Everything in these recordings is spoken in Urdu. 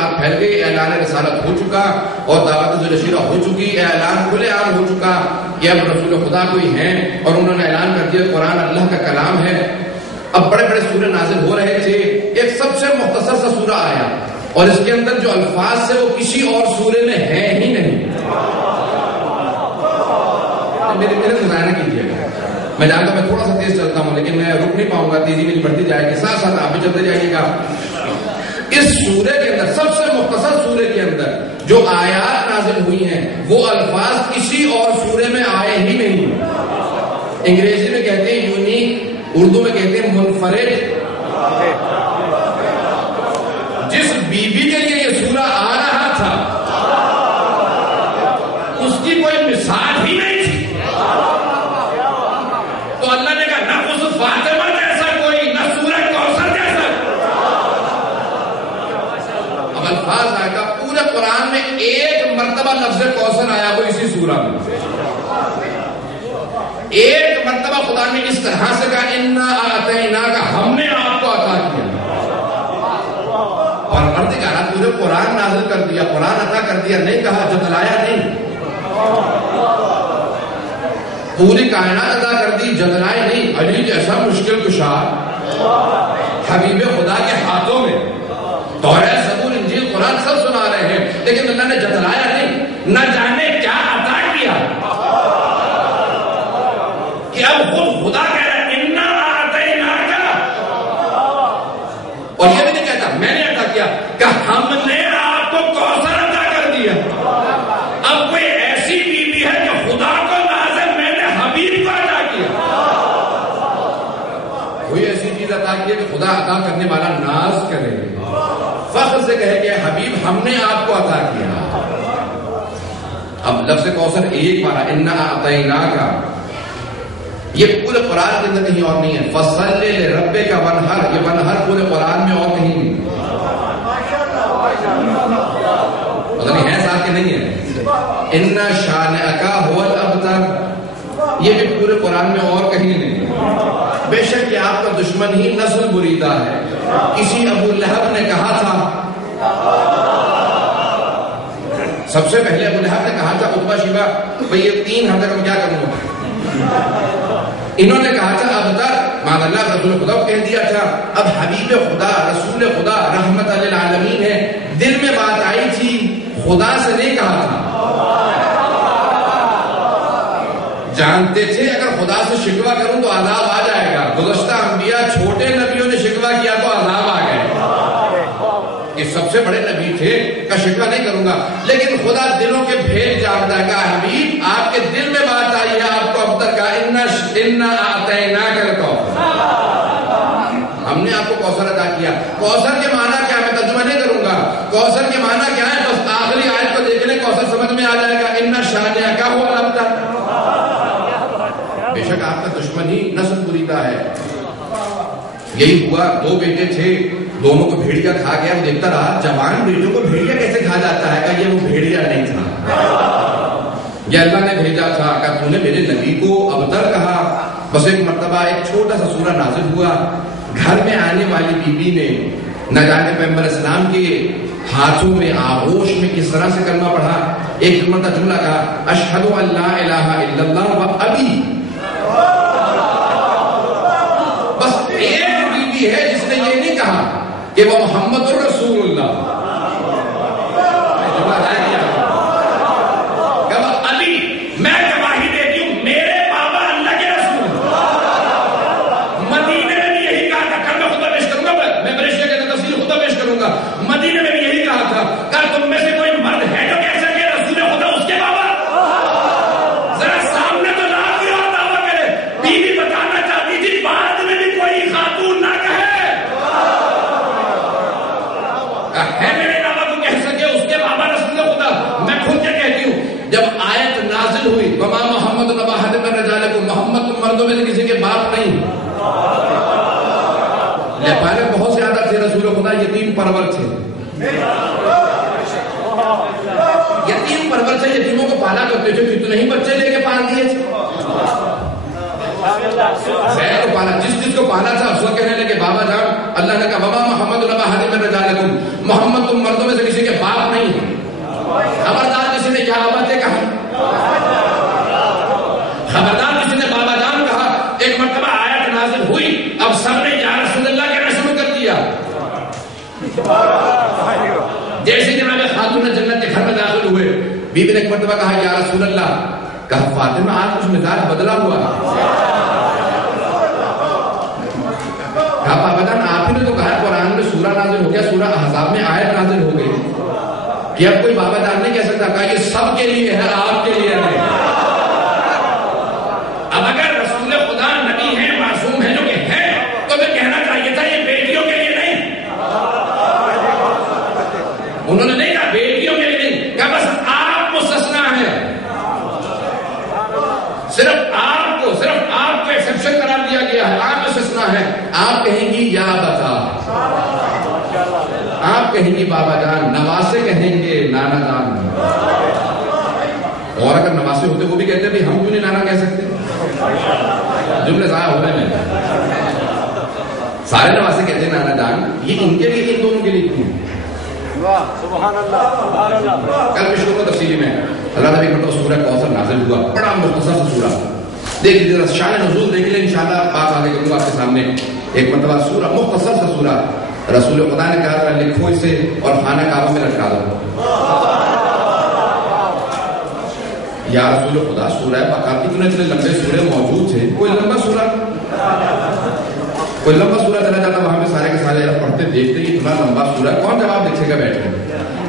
بات پھیل گئی، اعلان رسالت ہو چکا اور دعوت نشیرہ ہو چکی، اعلان کھلے عام ہو چکا کہ اب رسول خدا کوئی ہیں، اور انہوں نے اعلان کر دیا قرآن اللہ کا کلام ہے۔ اب بڑے بڑے سورے نازل ہو رہے تھے، ایک سب سے مختصر سا سورہ آیا اور اس کے اندر جو الفاظ سے وہ کسی اور سورے میں ہے ہی نہیں۔ میرے مظاہرہ کیجیے گا، میں جانتا ہوں میں تھوڑا سا تیز چلتا ہوں لیکن میں رک نہیں پاؤں گا، تیزی میری بڑھتی جائے گی، ساتھ ساتھ آپ بھی چلتے جائیے گا۔ اس سورے کے اندر سب سے مختصر سورے کے اندر جو آیات نازل ہوئی ہیں وہ الفاظ کسی اور سورے میں آئے ہی نہیں۔ انگریزی میں کہتے ہیں یونیک، اردو میں کہتے ہیں منفرد۔ جس بیوی کے لیے یہ سورہ آ رہا تھا اس کی کوئی مثال ہی نہیں تھی، تو اللہ نے کہا نہ اس فاطمہ جیسا کوئی، نہ سورہ کوثر جیسا۔ اب الفاظ آئے گا پورے قرآن میں ایک مرتبہ لفظ کوثر آیا وہ اسی سورہ میں، ایک مرتبہ خدا نے اس طرح سے کہا انا اعطیناک، ہم نے آپ کو عطا کیا، اور پروردگار پورے قرآن نازل کر دیا، قرآن عطا کر دیا، نہیں کہا جتلایا نہیں، پوری کائنات ادا کر دی، جتلائے نہیں۔ علی جیسا مشکل کشا حبیب خدا کے ہاتھوں میں توریت زبور انجیل قرآن سب سنا رہے ہیں، لیکن اللہ نے جتلایا نہیں، نہ جانے کیا عطا کیا کہ اب خود خدا کہہ رہا ہے انا اعطیناک، اور یہ بھی نہیں کہتا میں نے عطا کیا، کہ ہم نے آپ کو کوثر عطا کر دیا۔ اب کوئی ایسی بیوی ہے کہ خدا کو ناز ہے میں نے حبیب کو عطا کیا، کوئی ایسی چیز عطا کی کہ خدا عطا کرنے والا ناز کرے، فخر سے کہے کہ حبیب ہم نے آپ کو عطا کیا۔ اب لفظ کوثر ایک بار انا اعطیناک، یہ پورے قرآن کے اندر کہیں اور نہیں ہے۔ فصل لربک وانحر، یہ وانحر پورے قرآن میں اور کہیں نہیں، پتہ نہیں ہے ساتھ کہ نہیں ہے۔ ان شانئک هو الابتر، یہ بھی پورے قرآن میں اور کہیں نہیں۔ بے شک کہ آپ کا دشمن ہی نسل بریدہ ہے۔ کسی ابو لہب نے کہا تھا، سب سے پہلے ابو لہب نے کہا تھا عتبہ شیبہ بھئی یہ 3 ہفتہ میں کیا کروں گا، انہوں نے کہا تھا ابتر، معاذ اللہ رسول خدا کو کہہ دیا تھا۔ اب حبیب خدا رسول خدا رحمت للعالمین ہے، دل میں بات آئی تھی، خدا سے نہیں کہا تھا، جانتے تھے اگر خدا سے شکوہ کروں تو عذاب آ جائے گا۔ گزشتہ انبیاء چھوٹے نبیوں نے شکوہ کیا تو عذاب آ گئے، یہ سب سے بڑے نبی تھے کا شکوہ نہیں کروں گا، لیکن خدا دلوں کے بھید جانتا ہے۔ کہا حبیب آپ کے دل میں بات آئی ہے، آپ کو اب تک کہا انا اعطیناک الکوثر، ہم نے آپ کو کوثر عطا کیا۔ کوثر کے معنی کیا میں ترجمہ نہیں کروں گا، کوثر کے معنی کیا ہے بس آخری آیت کو دیکھ لیں کوثر سمجھ میں آ جائے گا۔ ان شانئک هو الابتر، بے شک آپ کا دشمن ہی نسل بریدہ ہے۔ یہی ہوا، 2 بیٹے تھے، دونوں کو بھیڑیا کھا گیا، وہ دیکھتا رہا جوان بیٹوں کو بھیڑیا کیسے کھا جاتا ہے، کہ یہ وہ بھیڑیا نہیں تھا، یہ اللہ نے بھیجا تھا۔ کہ تو نے میرے نبی کو ابتر کہا۔ بس ایک مرتبہ ایک چھوٹا سا سورہ نازل ہوا، گھر میں آنے والی بی بی نے نہ جانے پیغمبر اسلام کے ہاتھوں میں آغوش میں کس طرح سے کلمہ پڑھا، ایک مرتبہ جملہ کہا اشہد ان لا الہ الا اللہ و ابی، بس ایک بی بی ہے جس نے یہ نہیں کہا کہ وہ محمد الرسول اللہ، میں گواہی دیتی ہوں میرے بابا اللہ کے رسول، مدینے میں بھی یہی کہا تھا، کل میں خطبہ پیش کروں گا، میں بریشیا کے اندر تفصیل خطبہ پیش کروں گا، مدینے میں بھی یہی کہا تھا، کل تم میں سے کوئی مرد ہے جو کہہ سکے رسول خدا اس کے بابا، ذرا سامنے تو نہ کوئی اور دعویٰ کرے۔ بیوی بتانا چاہتی تھی بعد میں بھی کوئی خاتون نہ کہے ہے میرے بابا کو کہہ سکے اس کے بابا رسول خدا، میں کھل کے کہتی ہوں۔ جب آیت نازل ہوئی وما محمد نبا حد من رجالکم، محمد تم مردوں میں سے کسی کے باپ نہیں، پہلے بہت سے زیادہ تھے رسول خدا یتیم پرور تھے، یتیم پرور سے یتیموں کو پالا کرتے تھے، کتنے ہی بچے لے کے پال دیے تھے، زید کو پالا، جس کو پالا تھا اس کو کہنے لگے بابا جان، اللہ نے کہا وما محمد نبا حد من رجالکم، محمد تم مردوں میں سے کسی بی بی نے ایک مرتبہ کہا یا رسول اللہ، کہا فاطمہ آج کچھ مزاج بدلا ہوا ہے. کہا بابا جان آپ ہی نے تو کہا قرآن میں سورہ نازل ہو گیا، سورہ احزاب میں آیت نازل ہو گئی کہ اب کوئی بابا جان نہیں کہہ سکتا. کہا یہ سب کے لیے ہے، آپ کے لیے نہیں. اب اگر رسول خدا نبی ہیں، معصوم ہیں جو کہ ہیں، تو پھر کہنا چاہیے تھا یہ بیٹیوں کے لیے نہیں. انہوں نے نہیں کہا بیٹیوں کے لیے نہیں، کہا بس آپ مستثنا ہیں، صرف آپ کو ایکسپشن قرار دیا گیا ہے، آپ مستثنا ہیں. آپ کہیں گی یا بتا، آپ کہیں گی بابا جان، نواسے کہیں گے نانا جان. اور اگر نواسے ہوتے وہ بھی کہتے ہیں ہم کیوں نہیں نانا کہہ سکتے؟ جملے ضائع ہو رہے ہیں. سارے نواسے کہتے ہیں نانا جان، یہ ان کے لیے ان دونوں کے لیے کیوں؟ سبحان اللہ. کل بھی شروع تفصیلی میں اللہ نبی کا سورہ کوثر نازل ہوا، بڑا مختصر سا سورہ. دیکھ لیجیے شان نزول دیکھ لیں، انشاءاللہ بات آگے کروں آپ کے سامنے. ایک مرتبہ سورہ، مختصر سا سورہ، رسول خدا نے کہا تھا لکھو اسے اور خانہ کعبہ میں لٹکا دو. یا رسول خدا سورہ بقرہ اتنے لمبے سورے موجود تھے، کوئی لمبا سورہ چلا جاتا وہاں پہ سارے کے سارے پڑھتے دیکھتے ہی اتنا لمبا سورہ کون جواب لکھے گا بیٹھ کے؟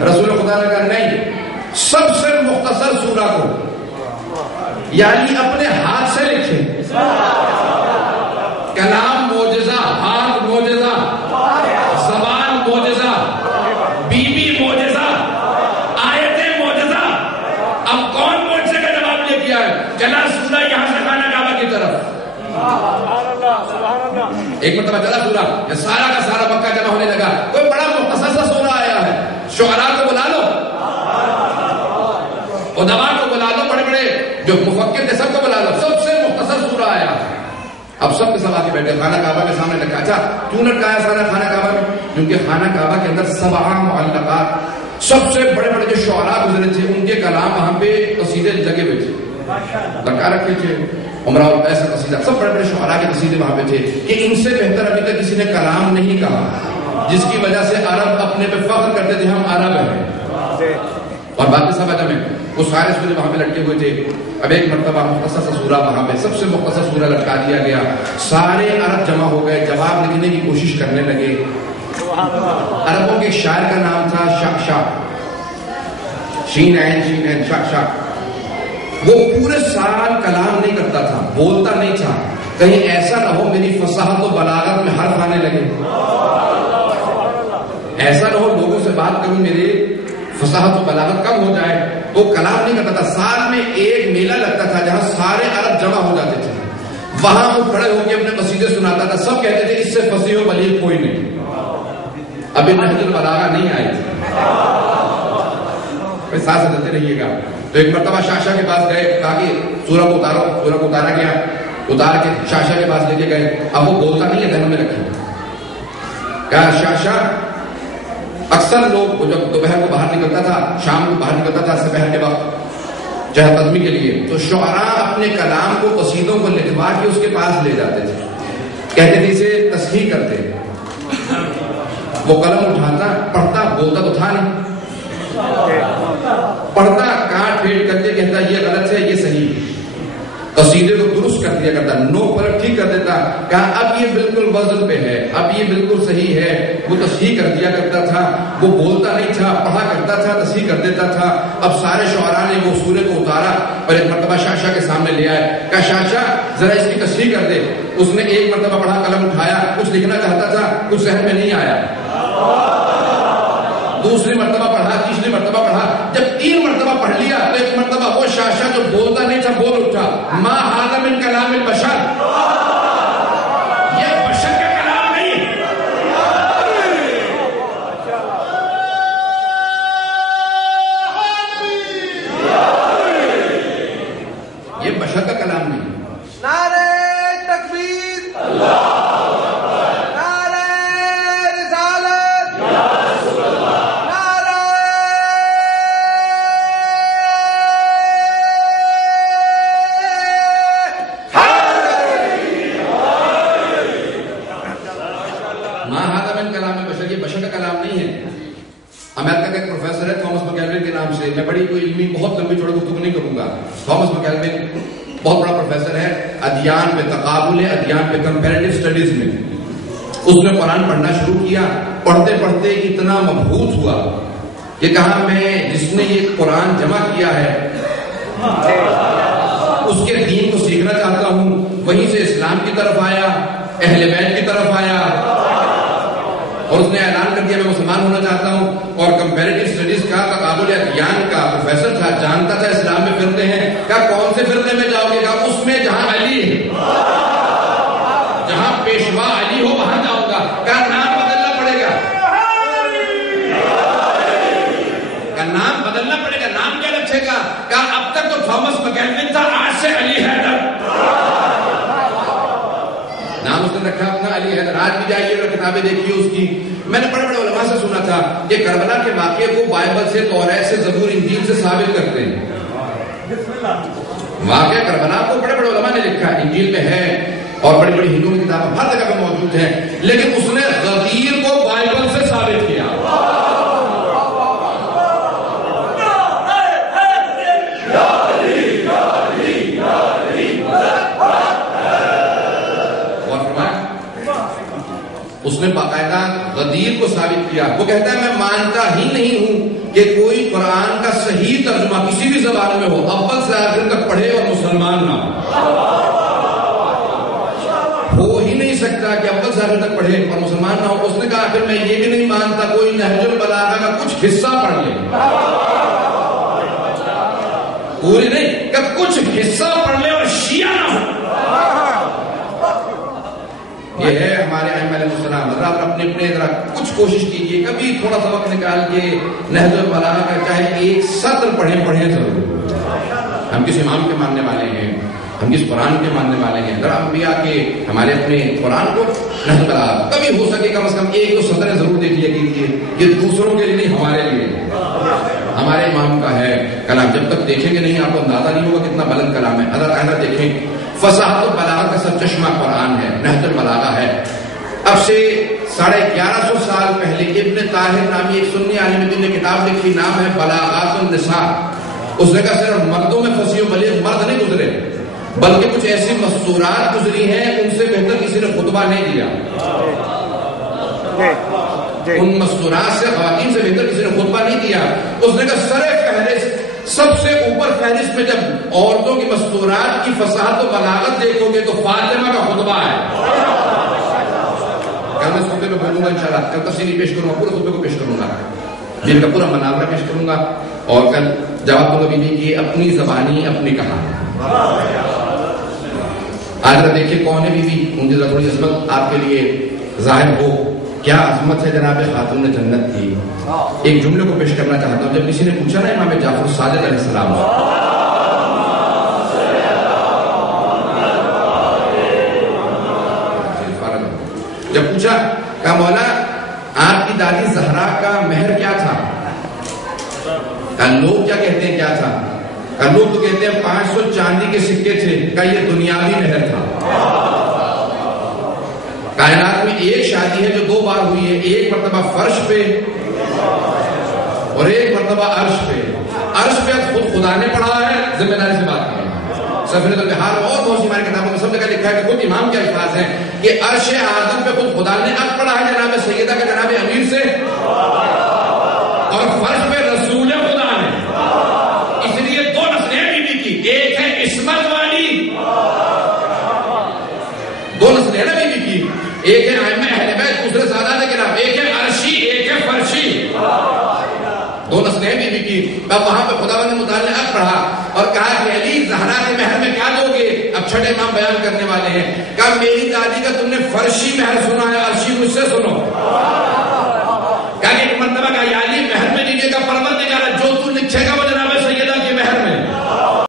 رسول خدا نے کہا نہیں، سب سے مختصر سورہ کو یعنی اپنے ہاتھ سے لکھے. کلام معجزہ، ہاتھ معجزہ، زبان معجزہ، بیوی معجزہ، آیتیں معجزہ. اب کون معجزے کا جواب لے کیا ہے؟ چلا سورہ یہاں سے خانہ کعبہ کی طرف. ایک مرتبہ چلا سورہ، سارا کا سارا مکہ جمع ہونے لگا. کوئی بڑا مختصر سا سورہ آیا ہے، شعراء کو بلا لو، ادبا کو بلا لو، بڑے بڑے جو مفکر تھے سب کو بلا لو، سب سے مختصر سورہ آیا. اب سب کے سب آ کے بیٹھے خانہ کعبہ کے سامنے لگا. اچھا کیوں لٹکایا سارا خانہ کعبہ میں؟ کیونکہ خانہ کعبہ کے اندر 7 معلقات، سب سے بڑے بڑے جو شعراء گزرے تھے ان کے کلام وہاں پہ قصیدے لگے ہوئے تھے، لٹکا رکھے تھے. عمرہ ایسا قصیدہ، سب بڑے بڑے شعراء کے قصیدے وہاں پہ تھے کہ ان سے بہتر ابھی تک کسی نے کلام نہیں کہا، جس کی وجہ سے عرب اپنے پہ فخر کرتے تھے ہم عرب ہیں اور باقی سب عجم ہیں. وہ سارے سورے وہاں پہ لٹکے ہوئے تھے. اب ایک مرتبہ مختصر سا سورہ وہاں پہ سب سے مختصر سورہ لٹکا دیا گیا. سارے عرب جمع ہو گئے، جواب لکھنے کی کوشش کرنے لگے. عربوں کے ایک شاعر کا نام تھا شاہ، شین عین شاہ. وہ پورے سال کلام نہیں کرتا تھا، بولتا نہیں تھا، کہیں ایسا نہ ہو میری فصاحت و بلاغت میں حرف آنے لگے، ایسا نہ ہو لوگوں سے بات کروں میرے فصاحت و بلاغت کم ہو جائے. تو کلام نہیں کرتا تھا. سال میں ایک میلہ لگتا تھا جہاں سارے عرب جمع ہو جاتے تھے. وہاں وہ کھڑے ہو کے اپنے قصیدے سناتا تھا. سب کہتے تھے اس سے فصیح و بلیغ کوئی نہیں. ابھی نہج البلاغہ نہیں آئی تھی، ساتھ دیتے رہیے گا. تو ایک مرتبہ شاہ کے پاس گئے، کہا کہ سورہ کو اتارو. سورہ کو اتارا گیا، اتار کے شاہ کے پاس لے کے گئے. اب وہ بولتا نہیں ہے، دھن میں رکھے. کہا شاہ اکثر لوگ جب دوپہر کو باہر نکلتا تھا، شام کو باہر نکلتا تھا سپہر کے وقت چہل قدمی کے لیے، تو شعراء اپنے کلام کو قصیدوں کو لکھوا کے اس کے پاس لے جاتے تھے، کہتے تھے اسے تصحیح کرتے. وہ قلم اٹھاتا، پڑھتا، بولتا تو تھا نہیں، پڑھتا کاٹ پھیٹ کر کے کہتا یہ غلط ہے یہ صحیح، قصیدے کو درست کر دیا کرتا، نو پر ٹھیک کر دیتا. کہا اب یہ بالکل وزن پہ ہے، اب یہ بالکل صحیح ہے. وہ تصحیح کر دیا کرتا تھا. وہ بولتا نہیں تھا، پڑھا کرتا تھا، تصحیح کر دیتا تھا. اب سارے شعراء نے وہ سورے کو اتارا اور ایک مرتبہ شاہ کے سامنے لے آئے. کہا شاہ ذرا اس کی تصحیح کر دے. اس نے ایک مرتبہ پڑھا، قلم اٹھایا، کچھ لکھنا چاہتا تھا، کچھ ذہن میں نہیں آیا. دوسری مرتبہ پڑھا، تیسری مرتبہ پڑھا. جب 3 مرتبہ پڑھ لیا تو ایک مرتبہ وہ شاہ جو بولتا نہیں تھا بول اٹھا، ما ھذا من کلام البشر، یہ بشر کا کلام نہیں، یہ بشر کا کلام نہیں. نعرہ تکبیر، اللہ امریکہ کا ایک پروفیسر ہے تھامس بکینن مکیلوین کے نام سے. میں بڑی کوئی علمی بہت لمبی چوڑی گفتگو نہیں کروں گا. تھامس مکیلوین بہت بڑا پروفیسر ہے ادیان پہ تقابل ادیان پہ کمپیریٹو اسٹڈیز میں. اس نے قرآن پڑھنا شروع کیا. پڑھتے پڑھتے اتنا مبہوت ہوا کہ کہا میں جس نے یہ قرآن جمع کیا ہے اس کے دین کو سیکھنا چاہتا ہوں. وہیں سے اسلام کی طرف آیا, اہل بیت کی طرف آیا اور اس نے اعلان کر دیا میں مسلمان ہونا چاہتا ہوں. اور کمپیریٹو اسٹڈیز کا تقابل ادیان کا پروفیسر تھا, جانتا تھا اسلام میں فرقے ہیں. کہا کون سے فرقے میں جاؤ گے؟ کہا اس میں جہاں علی ہے, جہاں پیشوا علی ہو وہاں جاؤں گا. کہا نام بدلنا پڑے گا. کہا نام بدلنا پڑے گا. نام کیا رکھے گا؟ کہا اب تک تو تھامس مکیلوین تھا, آج سے علی حیدر. نام اس نے رکھا اپنا علی حیدر. آج بھی جائیے اور کتابیں دیکھیے اس کی. میں نے بڑے بڑے علماء سے سنا تھا کہ کربلا کے واقعے کو بائبل سے, توریت سے, زبور, انجیل سے ثابت کرتے ہیں. واقعہ کربلا کو بڑے بڑے علماء نے لکھا, انجیل میں ہے اور بڑی بڑی ہندو کی کتابیں ہر جگہ پہ موجود ہیں. لیکن اس نے غدیر کو بائبل سے ثابت کیا. اس نے باقاعدہ غدیر کو ثابت کیا. وہ کہتا ہے میں مانتا ہی نہیں ہوں کہ کوئی قرآن کا صحیح ترجمہ کسی بھی زبان میں ہو, اول سے آخر تک پڑھے اور مسلمان نہ ہو ہی نہیں سکتا کہ اول سے آخر تک پڑھے اور مسلمان نہ ہو. اس نے کہا پھر میں یہ بھی نہیں مانتا کوئی نہج البلاغہ کا کچھ حصہ پڑھ لے, پوری نہیں, کہ کچھ حصہ پڑھ لے اور شیعہ نہ ہو. یہ ہے ہمارے ائمہ علیہ السلام. حضرات اپنے اپنے ذرا کچھ کوشش کیجیے, کبھی تھوڑا سا وقت نکال کے نہج البلاغہ کا چاہے ایک سطر پڑھیں ضرور. ہم کس امام کے ماننے والے ہیں, ہم کس قرآن کے ماننے والے ہیں. ذرا انبیاء کے ہمارے اپنے قرآن کو نہج البلاغہ کبھی ہو سکے کم از کم ایک دو سطریں ضرور دیکھ لیا کیجیے. یہ دوسروں کے لیے نہیں, ہمارے لیے, ہمارے امام کا ہے کلام. جب تک دیکھیں گے نہیں آپ کو اندازہ نہیں ہوگا کتنا بلند کلام ہے. حضرت آئندہ دیکھیں فصاحت البلاغہ کا سب چشمہ قرآن ہے, نہج البلاغہ ہے. اب سے 1150 سال پہلے ابن طاہر نامی ایک سنی عالم دین نے کتاب لکھی, نام ہے بلاغات النساء. اس نے کہا صرف مردوں میں پھنسی ہو, بلکہ مرد نہیں گزرے بلکہ کچھ ایسی مستورات گزری ہیں ان سے بہتر کسی نے خطبہ نہیں دیا. ان مستورات سے, خواتین سے بہتر کسی نے خطبہ نہیں دیا. اس نے کہا سر فہرست سب سے اوپر فہرست میں جب عورتوں کی مستورات کی فصاحت و بلاغت دیکھو گے تو فاطمہ کا خطبہ ہے. کل میں اس خطبے میں بولوں گا انشاءاللہ, کل تفصیلی پیش کروں گا, پورے خطبے کو پیش کروں گا, دن کا پورا مناظرہ پیش کروں گا اور کل جواب دوں گا بیوی کی اپنی زبانی اپنی کہانی. آج دیکھیے کون ہے بیوی, ان کی تھوڑی عظمت آپ کے لیے ظاہر ہو. کیا عظمت ہے جناب خاتون جنت کی. ایک جملے کو پیش کرنا چاہتا ہوں. جب کسی نے پوچھا نا امام جعفر صادق علیہ السلام, جب پوچھا کہ مولا آپ کی دادی زہرا کا مہر کیا تھا, لوگ کیا کہتے ہیں کیا تھا؟ لوگ تو کہتے ہیں 500 چاندی کے سکے تھے. کہ یہ دنیاوی مہر تھا. کائنات میں ایک شادی ہے جو 2 بار ہوئی ہے, ایک مرتبہ فرش پہ اور ایک مرتبہ عرش پہ. عرش پہ خود خدا نے پڑھا ہے, ذمہ داری سے بات کی. سفینۃ البحار اور بہت سی ہماری کتابوں میں سب جگہ لکھا ہے کہ خود امام کے الفاظ ہیں کہ عرش اعظم پہ خود خدا نے اب پڑھا ہے جناب سیدہ کے جناب امیر سے, اور فرش پہ رسول خدا نے. اس لیے 2 نسلیں بیوی کی, ایک ہے عصمت والی, 2 نسلیں نا بیوی کی, ایک ہے ائمہ اہل بیت, دوسرے سادات کرام, ایک ہے عرشی ایک ہے فرشی. 2 نسلیں بیوی کی. اب وہاں پہ خداوند متعال نے اب پڑھا اور کہا کہ علی زہرا کے مہر میں کیا دو گے. اب چھٹے امام بیان کرنے والے ہیں. کہا میری دادی کا تم نے فرشی مہر سنا ہے, عرشی مجھ سے سنو. کہا کہ ایک مرتبہ کا علی